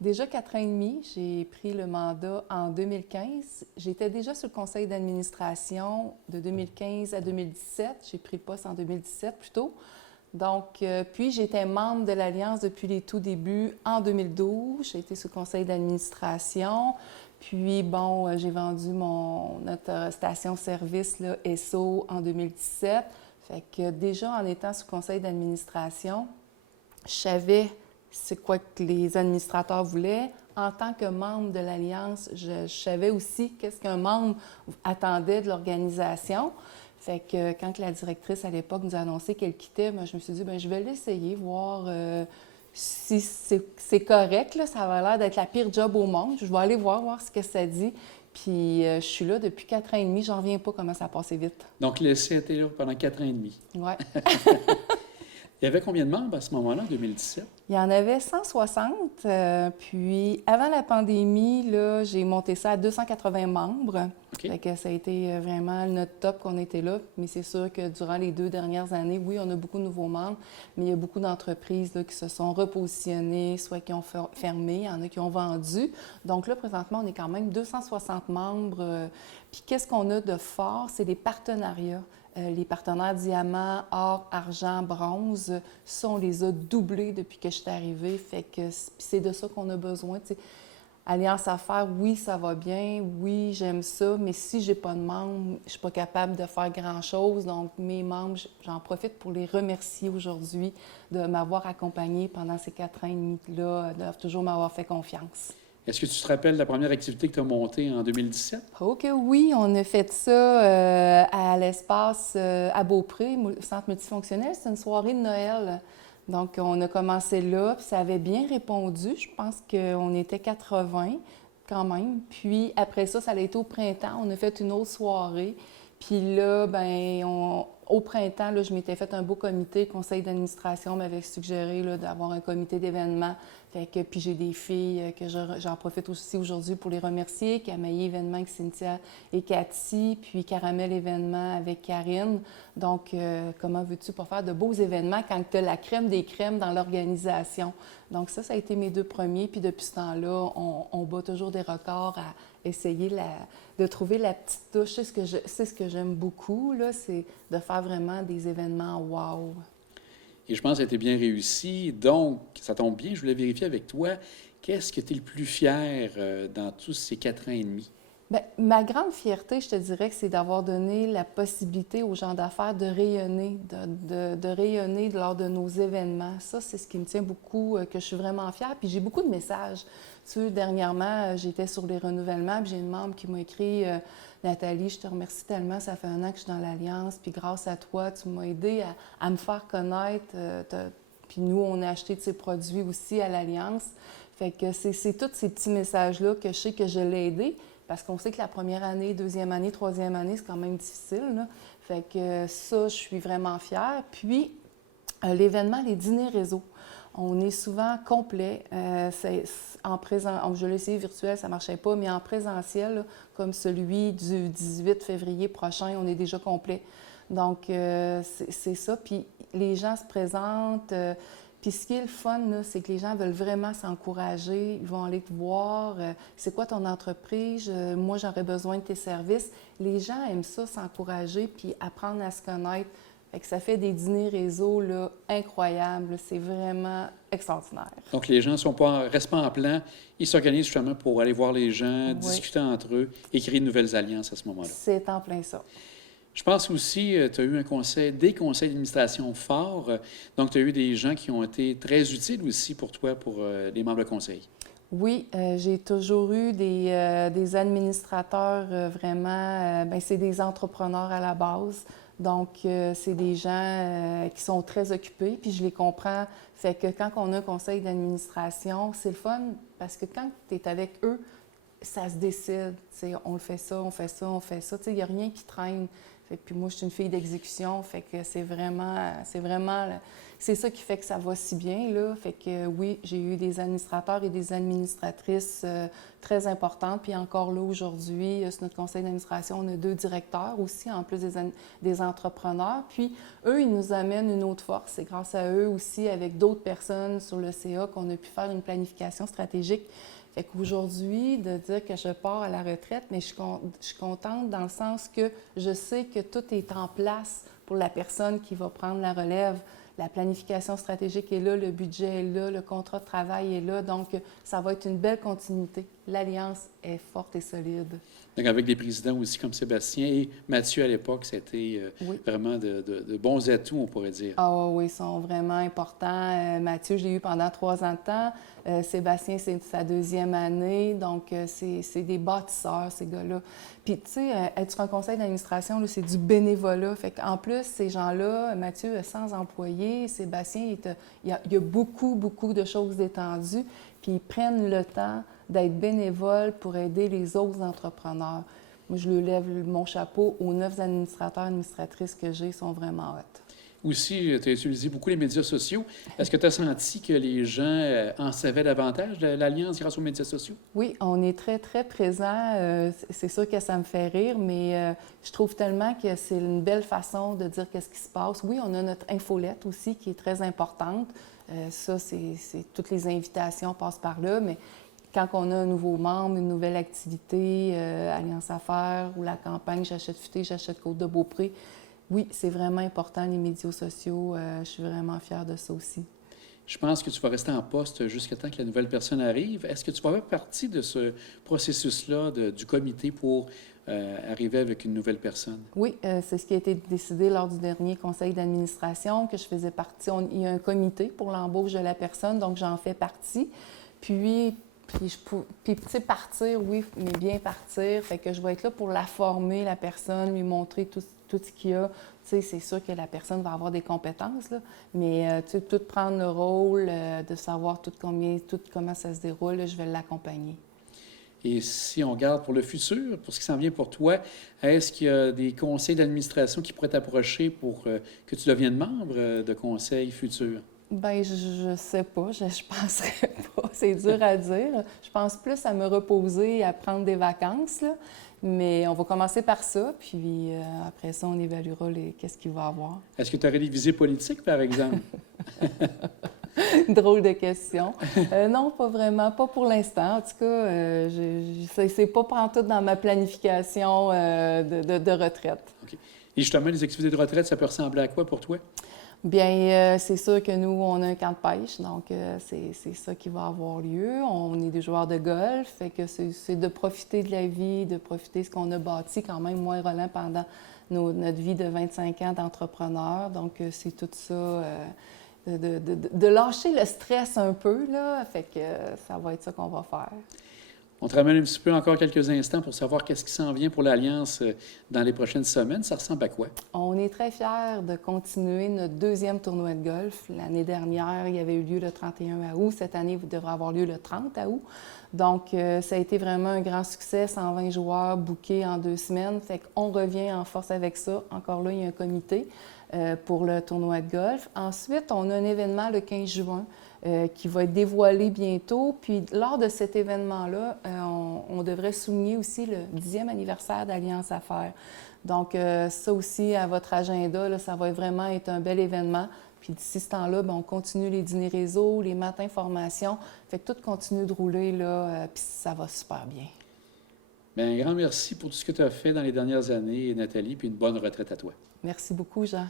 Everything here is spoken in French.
Déjà 4 ans et demi, j'ai pris le mandat en 2015. J'étais déjà sur le conseil d'administration de 2015 à 2017. J'ai pris le poste en 2017 plutôt. Donc, puis j'étais membre de l'Alliance depuis les tout débuts en 2012. J'ai été sur le conseil d'administration. Puis, bon, j'ai vendu notre station-service, là, Esso, en 2017. Fait que déjà, en étant sur le conseil d'administration, je savais c'est quoi que les administrateurs voulaient. En tant que membre de l'Alliance, je savais aussi qu'est-ce qu'un membre attendait de l'organisation. Fait que quand la directrice à l'époque nous a annoncé qu'elle quittait, je me suis dit, bien, je vais l'essayer, voir si c'est correct. Là. Ça avait l'air d'être la pire job au monde. Je vais aller voir ce que ça dit. Puis je suis là depuis 4 ans et demi. J'en reviens pas comment ça a passé vite. Donc, l'essai était là pendant 4 ans et demi. Ouais. Il y avait combien de membres à ce moment-là, en 2017? Il y en avait 160. Puis, avant la pandémie, là, j'ai monté ça à 280 membres. OK. Fait que ça a été vraiment notre top qu'on était là. Mais c'est sûr que durant les 2 dernières années, oui, on a beaucoup de nouveaux membres, mais il y a beaucoup d'entreprises là, qui se sont repositionnées, soit qui ont fermé, il y en a qui ont vendu. Donc là, présentement, on est quand même 260 membres. Puis, qu'est-ce qu'on a de fort? C'est des partenariats. Les partenaires diamant, or, argent, bronze, ça, on les a doublés depuis que je suis arrivée. Fait que c'est de ça qu'on a besoin. T'sais. Alliance Affaires, oui, ça va bien, oui, j'aime ça, mais si j'ai pas de membres, je suis pas capable de faire grand-chose. Donc, mes membres, j'en profite pour les remercier aujourd'hui de m'avoir accompagnée pendant ces 4 ans et demi-là, de toujours m'avoir fait confiance. Est-ce que tu te rappelles de la première activité que tu as montée en 2017? Oh que oui, on a fait ça à l'espace à Beaupré, centre multifonctionnel. C'est une soirée de Noël. Donc, on a commencé là, puis ça avait bien répondu. Je pense qu'on était 80 quand même. Puis après ça, ça a été au printemps. On a fait une autre soirée. Puis là, au printemps, là, je m'étais fait un beau comité. Le conseil d'administration m'avait suggéré là, d'avoir un comité d'événements. Fait que, puis j'ai des filles que j'en profite aussi aujourd'hui pour les remercier. Camaillé événement avec Cynthia et Cathy, puis Caramel événement avec Karine. Donc, comment veux-tu pas faire de beaux événements quand tu as la crème des crèmes dans l'organisation? Donc ça a été mes 2 premiers. Puis depuis ce temps-là, on bat toujours des records à essayer de trouver la petite touche. C'est ce que j'aime beaucoup, là, c'est de faire vraiment des événements wow. Et je pense que ça a été bien réussi. Donc, ça tombe bien, je voulais vérifier avec toi, qu'est-ce que tu es le plus fier dans tous ces 4 ans et demi? Bien, ma grande fierté, je te dirais que c'est d'avoir donné la possibilité aux gens d'affaires de rayonner, de rayonner lors de nos événements. Ça, c'est ce qui me tient beaucoup, que je suis vraiment fière. Puis j'ai beaucoup de messages. Tu sais, dernièrement, j'étais sur les renouvellements, puis j'ai une membre qui m'a écrit Nathalie, je te remercie tellement, ça fait 1 an que je suis dans l'Alliance, puis grâce à toi, tu m'as aidé à me faire connaître. Puis nous, on a acheté de ces produits aussi à l'Alliance. Fait que c'est tous ces petits messages-là que je sais que je l'ai aidé. Parce qu'on sait que la première année, deuxième année, troisième année, c'est quand même difficile. Là. Fait que ça, je suis vraiment fière. Puis, l'événement, les dîners réseau. On est souvent complet. Je l'ai essayé virtuel, ça ne marchait pas, mais en présentiel, là, comme celui du 18 février prochain, on est déjà complet. Donc, c'est ça. Puis, les gens se présentent. Puis ce qui est le fun, c'est que les gens veulent vraiment s'encourager. Ils vont aller te voir. C'est quoi ton entreprise? Moi, j'aurais besoin de tes services. Les gens aiment ça, s'encourager, puis apprendre à se connaître. Fait que ça fait des dîners réseau là, incroyables. C'est vraiment extraordinaire. Donc, les gens restent pas en plan. Ils s'organisent justement pour aller voir les gens, Oui. discuter entre eux et créer de nouvelles alliances à ce moment-là. C'est en plein ça. Je pense aussi, tu as eu des conseils d'administration forts. Donc, tu as eu des gens qui ont été très utiles aussi pour toi, pour les membres de conseil. Oui, j'ai toujours eu des administrateurs vraiment, c'est des entrepreneurs à la base. Donc, c'est des gens qui sont très occupés, puis je les comprends. Fait que quand on a un conseil d'administration, c'est le fun parce que quand tu es avec eux, ça se décide. T'sais, on le fait ça, on fait ça, on fait ça. Il n'y a rien qui traîne. Fait que, puis moi, je suis une fille d'exécution. Fait que c'est vraiment c'est ça qui fait que ça va si bien, là. Fait que oui, j'ai eu des administrateurs et des administratrices très importantes. Puis encore là, aujourd'hui, sur notre conseil d'administration, on a 2 directeurs aussi, en plus des entrepreneurs. Puis eux, ils nous amènent une autre force. C'est grâce à eux aussi, avec d'autres personnes sur le CA, qu'on a pu faire une planification stratégique. Fait qu'aujourd'hui, de dire que je pars à la retraite, mais je suis contente dans le sens que je sais que tout est en place pour la personne qui va prendre la relève. La planification stratégique est là, le budget est là, le contrat de travail est là. Donc, ça va être une belle continuité. L'alliance est forte et solide. Donc, avec des présidents aussi comme Sébastien et Mathieu à l'époque, c'était Oui. vraiment de bons atouts, on pourrait dire. Ah oui, ils sont vraiment importants. Mathieu, je l'ai eu pendant 3 ans de temps. Sébastien, c'est sa 2e année. Donc, c'est des bâtisseurs, ces gars-là. Puis, tu sais, être sur un conseil d'administration, là, c'est du bénévolat. Fait qu'en plus, ces gens-là, Mathieu a 100 employés. Sébastien, il y a beaucoup, beaucoup de choses détendues. Puis, ils prennent le temps d'être bénévoles pour aider les autres entrepreneurs. Moi, je lui lève mon chapeau aux 9 administrateurs et administratrices que j'ai, sont vraiment hot. Aussi, tu as utilisé beaucoup les médias sociaux. Est-ce que tu as senti que les gens en savaient davantage de l'Alliance grâce aux médias sociaux? Oui, on est très, très présents. C'est sûr que ça me fait rire, mais je trouve tellement que c'est une belle façon de dire qu'est-ce qui se passe. Oui, on a notre infolette aussi qui est très importante. Ça, c'est toutes les invitations passent par là, mais quand on a un nouveau membre, une nouvelle activité, Alliance Affaires ou la campagne J'achète futé, j'achète Côte-de-Beaupré, oui, c'est vraiment important, les médias sociaux. Je suis vraiment fière de ça aussi. Je pense que tu vas rester en poste jusqu'à temps que la nouvelle personne arrive. Est-ce que tu vas faire partie de ce processus-là, du comité pour arriver avec une nouvelle personne? Oui, c'est ce qui a été décidé lors du dernier conseil d'administration, que je faisais partie. Il y a un comité pour l'embauche de la personne, donc j'en fais partie. Puis tu sais, partir, oui, mais bien partir. Fait que je vais être là pour la former, la personne, lui montrer tout ce qu'il y a. Tu sais, c'est sûr que la personne va avoir des compétences, là, mais tu sais, tout prendre le rôle, de savoir tout comment ça se déroule, là, je vais l'accompagner. Et si on regarde pour le futur, pour ce qui s'en vient pour toi, est-ce qu'il y a des conseils d'administration qui pourraient t'approcher pour que tu deviennes membre de conseils futurs? Bien, je sais pas, je penserais pas. C'est dur à dire. Je pense plus à me reposer et à prendre des vacances, là. Mais on va commencer par ça, puis après ça, on évaluera qu'est-ce qu'il va y avoir. Est-ce que tu aurais des visées politiques, par exemple? Drôle de question. Non, pas vraiment, pas pour l'instant. En tout cas, c'est pas pantoute dans ma planification de retraite. OK. Et justement, les activités de retraite, ça peut ressembler à quoi pour toi? Bien, c'est sûr que nous, on a un camp de pêche, donc c'est ça qui va avoir lieu. On est des joueurs de golf, fait que c'est de profiter de la vie, de profiter de ce qu'on a bâti quand même, moi et Roland, pendant notre vie de 25 ans d'entrepreneur. Donc, c'est tout ça, de lâcher le stress un peu, là, fait que ça va être ça qu'on va faire. On te ramène un petit peu encore quelques instants pour savoir qu'est-ce qui s'en vient pour l'Alliance dans les prochaines semaines. Ça ressemble à quoi? On est très fiers de continuer notre 2e tournoi de golf. L'année dernière, il y avait eu lieu le 31 août. Cette année, il devrait avoir lieu le 30 août. Donc, ça a été vraiment un grand succès, 120 joueurs bookés en 2 semaines. Fait qu'on revient en force avec ça. Encore là, il y a un comité pour le tournoi de golf. Ensuite, on a un événement le 15 juin. Qui va être dévoilé bientôt. Puis, lors de cet événement-là, on devrait souligner aussi le 10e anniversaire d'Alliance Affaires. Donc, ça aussi, à votre agenda, là, ça va vraiment être un bel événement. Puis, d'ici ce temps-là, bien, on continue les dîners réseau, les matins formation. Fait que tout continue de rouler, là, puis ça va super bien. Bien, un grand merci pour tout ce que tu as fait dans les dernières années, Nathalie, puis une bonne retraite à toi. Merci beaucoup, Jean.